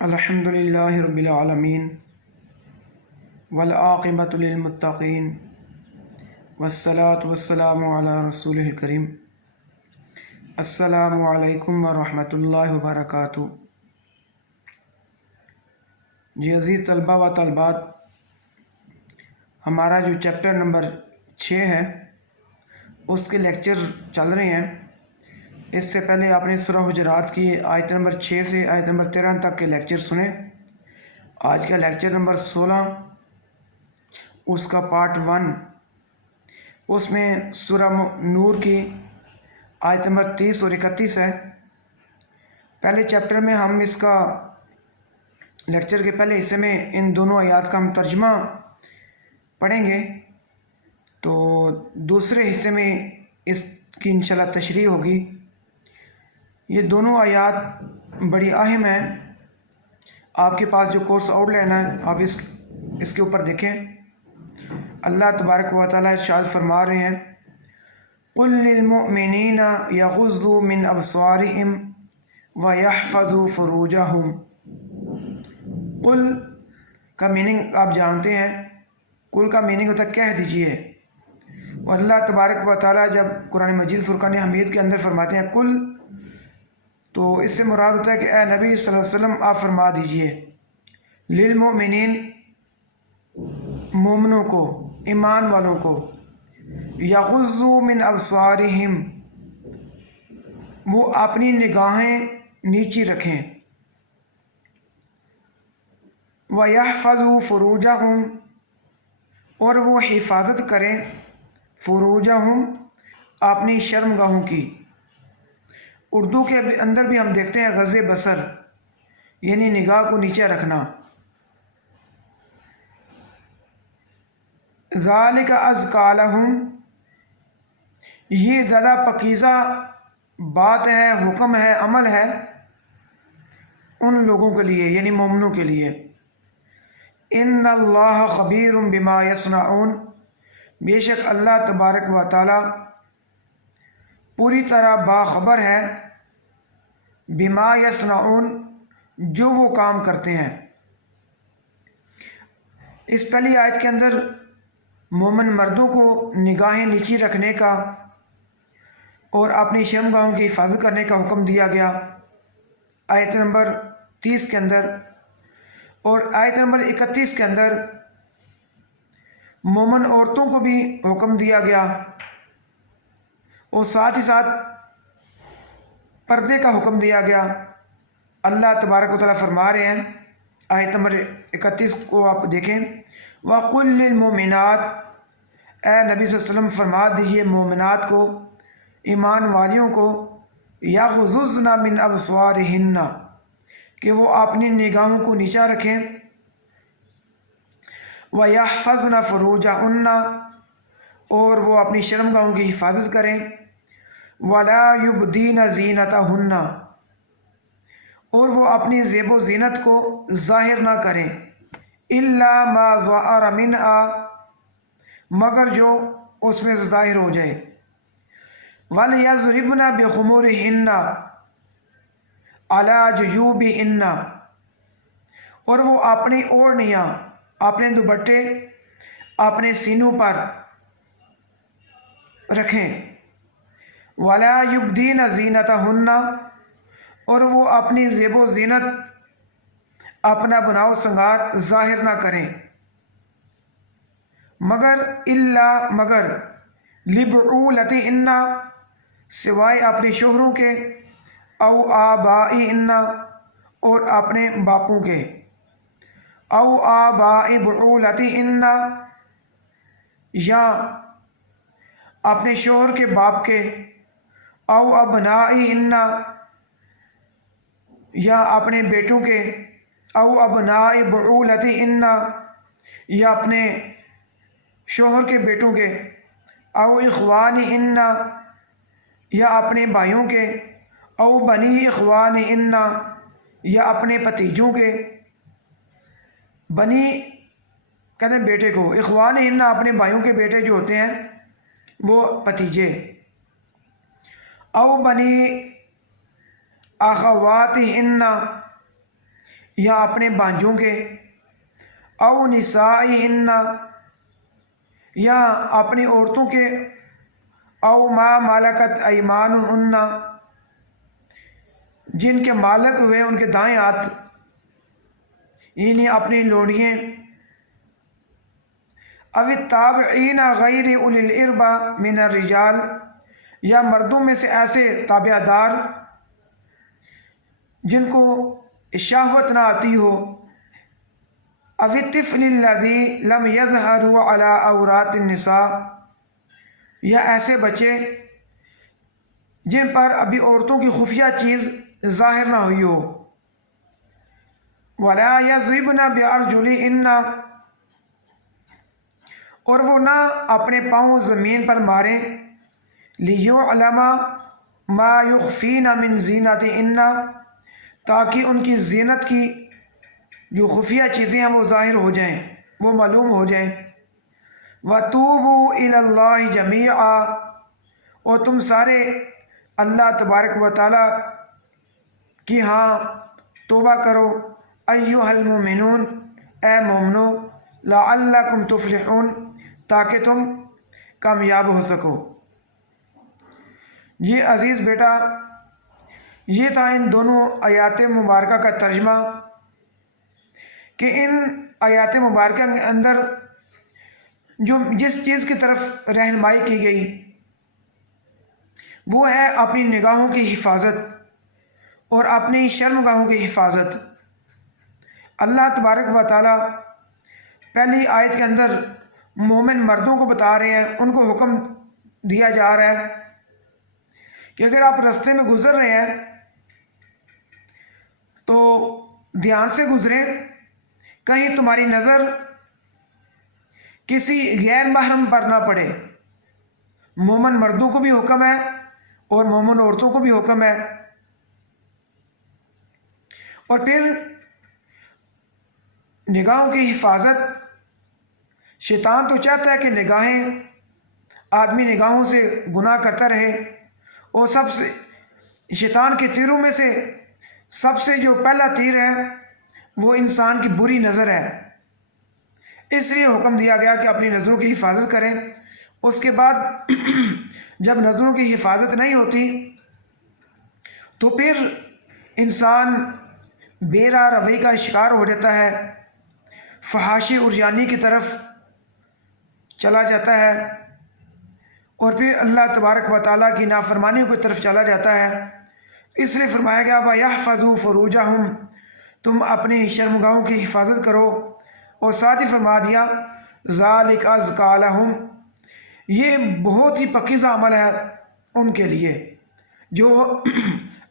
الحمد للہ رب العالمین والعاقبۃ للمتقین والصلاة والسلام علی رسول الکریم۔ السلام علیکم ورحمۃ اللہ وبرکاتہ۔ جی عزیز طلبہ و طالبات، ہمارا جو چیپٹر نمبر 6 ہے اس کے لیکچر چل رہے ہیں۔ اس سے پہلے آپ نے سورہ حجرات کی آیت نمبر 6 سے آیت نمبر 13 تک کے لیکچر سنے۔ آج کا لیکچر نمبر 16 اس کا پارٹ 1، اس میں سورہ نور کی آیت نمبر 30 اور 31 ہے۔ پہلے چیپٹر میں ہم اس کا لیکچر کے پہلے حصے میں ان دونوں آیات کا ہم ترجمہ پڑھیں گے، تو دوسرے حصے میں اس کی انشاءاللہ تشریح ہوگی۔ یہ دونوں آیات بڑی اہم ہیں۔ آپ کے پاس جو کورس آؤٹ لائن ہے آپ اس کے اوپر دیکھیں۔ اللہ تبارک و تعالیٰ ارشاد فرما رہے ہیں، قُل لِّلْمُؤْمِنِينَ يَغُضُّوا مِنْ أَبْصَارِهِمْ وَيَحْفَظُوا فُرُوجَهُمْ۔ قل کا میننگ آپ جانتے ہیں، قل کا میننگ ہوتا ہے کہہ دیجئے۔ اور اللہ تبارک و تعالیٰ جب قرآن مجید فرقان حمید کے اندر فرماتے ہیں قل، تو اس سے مراد ہوتا ہے کہ اے نبی صلی اللہ علیہ وسلم آپ فرما دیجئے، للمؤمنین مومنوں کو، ایمان والوں کو، یغضوا من ابصارہم وہ اپنی نگاہیں نیچی رکھیں، وَيَحْفَظُوا فُرُوجَهُمْ اور وہ حفاظت کریں، فروجہم اپنی شرمگاہوں کی۔ اردو کے اندر بھی ہم دیکھتے ہیں غض بصر یعنی نگاہ کو نیچے رکھنا۔ ذَلِكَ أَزْكَىٰ لَهُمْ یہ زیادہ پاکیزہ بات ہے، حکم ہے، عمل ہے ان لوگوں کے لیے یعنی مومنوں کے لیے۔ إِنَّ اللَّهَ خَبِيرٌ بِمَا يَصْنَعُونَ بے شک اللہ تبارک و تعالی پوری طرح باخبر ہے، بما یصنعون جو وہ کام کرتے ہیں۔ اس پہلی آیت کے اندر مومن مردوں کو نگاہیں نیچی رکھنے کا اور اپنی شرمگاہوں کی حفاظت کرنے کا حکم دیا گیا آیت نمبر 30 کے اندر، اور آیت نمبر 31 کے اندر مومن عورتوں کو بھی حکم دیا گیا، اور ساتھ ہی ساتھ پردے کا حکم دیا گیا۔ اللہ تبارک و تعالیٰ فرما رہے ہیں، آیت نمبر 31 کو آپ دیکھیں، وَقُلْ لِلْمُؤْمِنَاتِ اے نبی صلی اللہ علیہ وسلم فرما دیجئے مومنات کو، ایمان والیوں کو، یغضضن من ابصارہن کہ وہ اپنی نگاہوں کو نیچا رکھیں، وَيَحْفَظْنَ فُرُوجَهُنَّ اور وہ اپنی شرمگاہوں کی حفاظت کریں، وَلَا يُبْدِينَ زِينَتَهُنَّ اور وہ اپنی زیب و زینت کو ظاہر نہ کریں، إِلَّا مَا ظَهَرَ مِنْهَا مگر جو اس میں سے ظاہر ہو جائے، وَلْيَضْرِبْنَ بِخُمُورِهِنَّ عَلَى جُيُوبِهِنَّ اور وہ اپنی اوڑھنیاں، اپنے دوپٹے اپنے سینوں پر رکھیں، وَلَا يُبْدِينَ زِينَتَهُنَّ اور وہ اپنی زیب و زینت، اپنا بناؤ سنگار ظاہر نہ کریں، مگر مگر لِبُعُولَتِهِنَّ سوائے اپنے شوہروں کے، او آبائہن اور اپنے باپوں کے، او آباء بعولتہن یا اپنے شوہر کے باپ کے، او ابنائہن یا اپنے بیٹوں کے، او ابناء بعولتہن یا اپنے شوہر کے بیٹوں کے، او اخوانہن یا اپنے بھائیوں کے، او بنی اخوانہن یا اپنے بھتیجوں کے۔ بنی کہتے ہیں بیٹے کو، اخوانہن اپنے بھائیوں کے بیٹے جو ہوتے ہیں وہ بھتیجے، او بنی اخواتہن یا اپنے بانجوں کے، او نسائہن یا اپنی عورتوں کے، او ما ملکت ایمانہن جن کے مالک ہوئے ان کے دائیں ہاتھ، یعنی اپنی لونڈیاں، او التابعین غیر اولی الاربہ من الرجال یا مردوں میں سے ایسے تابع دار جن کو شہوت نہ آتی ہو، او الطفل الذی لم یظہروا علی عورات النساء یا ایسے بچے جن پر ابھی عورتوں کی خفیہ چیز ظاہر نہ ہوئی ہو، ولا یضربن بارجلہن اور وہ نہ اپنے پاؤں زمین پر ماریں، لیعلم ما یخفین من زینتہن تاکہ ان کی زینت کی جو خفیہ چیزیں ہیں وہ ظاہر ہو جائیں، وہ معلوم ہو جائیں۔ وَتُوبُوا إِلَى اللَّهِ جَمِيعًا اور تم سارے اللہ تبارک و تعالیٰ کی ہاں توبہ کرو، ایھا المؤمنون اے مومنو، لعلکم تفلحون تاکہ تم کامیاب ہو سکو۔ جی عزیز بیٹا، یہ تھا ان دونوں آیات مبارکہ کا ترجمہ کہ ان آیات مبارکہ کے اندر جس چیز کی طرف رہنمائی کی گئی وہ ہے اپنی نگاہوں کی حفاظت اور اپنی شرمگاہوں کی حفاظت۔ اللہ تبارک و تعالیٰ پہلی آیت کے اندر مومن مردوں کو بتا رہے ہیں، ان کو حکم دیا جا رہا ہے کہ اگر آپ راستے میں گزر رہے ہیں تو دھیان سے گزریں، کہیں تمہاری نظر کسی غیر محرم پر نہ پڑے۔ مومن مردوں کو بھی حکم ہے اور مومن عورتوں کو بھی حکم ہے۔ اور پھر نگاہوں کی حفاظت، شیطان تو چاہتا ہے کہ نگاہیں آدمی نگاہوں سے گناہ کرتا رہے، اور سب سے شیطان کے تیروں میں سے سب سے جو پہلا تیر ہے وہ انسان کی بری نظر ہے، اس لیے حکم دیا گیا کہ اپنی نظروں کی حفاظت کریں۔ اس کے بعد جب نظروں کی حفاظت نہیں ہوتی تو پھر انسان بے راہ روی کا شکار ہو جاتا ہے، فحاشی اور جانی کی طرف چلا جاتا ہے، اور پھر اللہ تبارک و تعالیٰ کی نافرمانیوں کی طرف چلا جاتا ہے۔ اس لیے فرمایا گیا وَيَحْفَظُوا فُرُوجَهُمْ تم اپنی شرمگاہوں کی حفاظت کرو، اور ساتھ ہی فرما دیا ذَلِكَ أَزْكَىٰ لَهُمْ یہ بہت ہی پاکیزہ عمل ہے ان کے لیے جو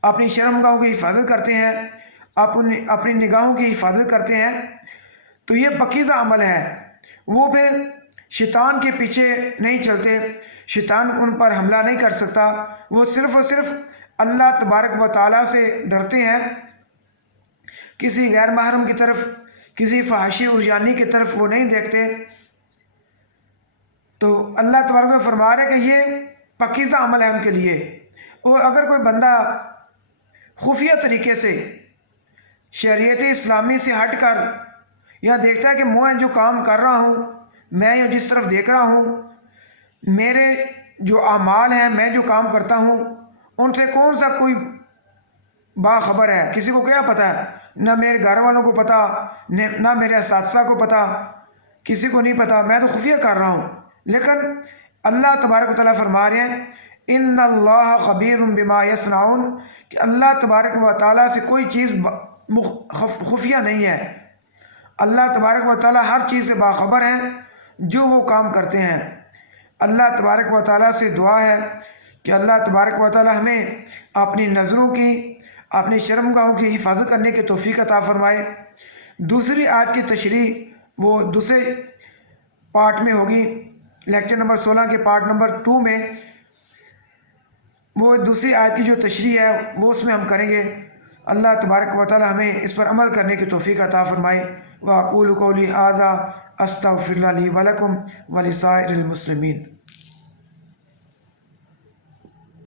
اپنی شرمگاہوں کی حفاظت کرتے ہیں، اپنی نگاہوں کی حفاظت کرتے ہیں، تو یہ پاکیزہ عمل ہے۔ وہ پھر شیطان کے پیچھے نہیں چلتے، شیطان ان پر حملہ نہیں کر سکتا، وہ صرف اور صرف اللہ تبارک و تعالیٰ سے ڈرتے ہیں، کسی غیر محرم کی طرف، کسی فحاشی اور جانی کی طرف وہ نہیں دیکھتے۔ تو اللہ تبارک و فرما رہے کہ یہ پاکیزہ عمل ہے ان کے لیے۔ اور اگر کوئی بندہ خفیہ طریقے سے شریعت اسلامی سے ہٹ کر یا دیکھتا ہے کہ میں جو کام کر رہا ہوں، میں جس طرف دیکھ رہا ہوں، میرے جو اعمال ہیں، میں جو کام کرتا ہوں، ان سے کون سا کوئی باخبر ہے؟ کسی کو کیا پتہ ہے؟ نہ میرے گھر والوں کو پتہ، نہ میرے اساتذہ کو پتہ، کسی کو نہیں پتہ، میں تو خفیہ کر رہا ہوں۔ لیکن اللہ تبارک و تعالیٰ فرما رہے ہیں ان اللہ خبیر بما یصنعون کہ اللہ تبارک و تعالیٰ سے کوئی چیز خفیہ نہیں ہے۔ اللہ تبارک و تعالیٰ ہر چیز سے باخبر ہیں جو وہ کام کرتے ہیں۔ اللہ تبارک و تعالیٰ سے دعا ہے کہ اللہ تبارک و تعالیٰ ہمیں اپنی نظروں کی، اپنی شرمگاہوں کی حفاظت کرنے کی توفیق عطا فرمائے۔ دوسری آیت کی تشریح وہ دوسرے پارٹ میں ہوگی، لیکچر نمبر 16 کے پارٹ نمبر 2 میں وہ دوسری آیت کی جو تشریح ہے وہ اس میں ہم کریں گے۔ اللہ تبارک و تعالیٰ ہمیں اس پر عمل کرنے کی توفیق عطا فرمائے۔ وَأَقُولُ قَوْلِي هَٰذَا أَسْتَغْفِرُ اللَّهَ لِي وَلَكُمْ وَلِسَائِرِ الْمُسْلِمِينَ۔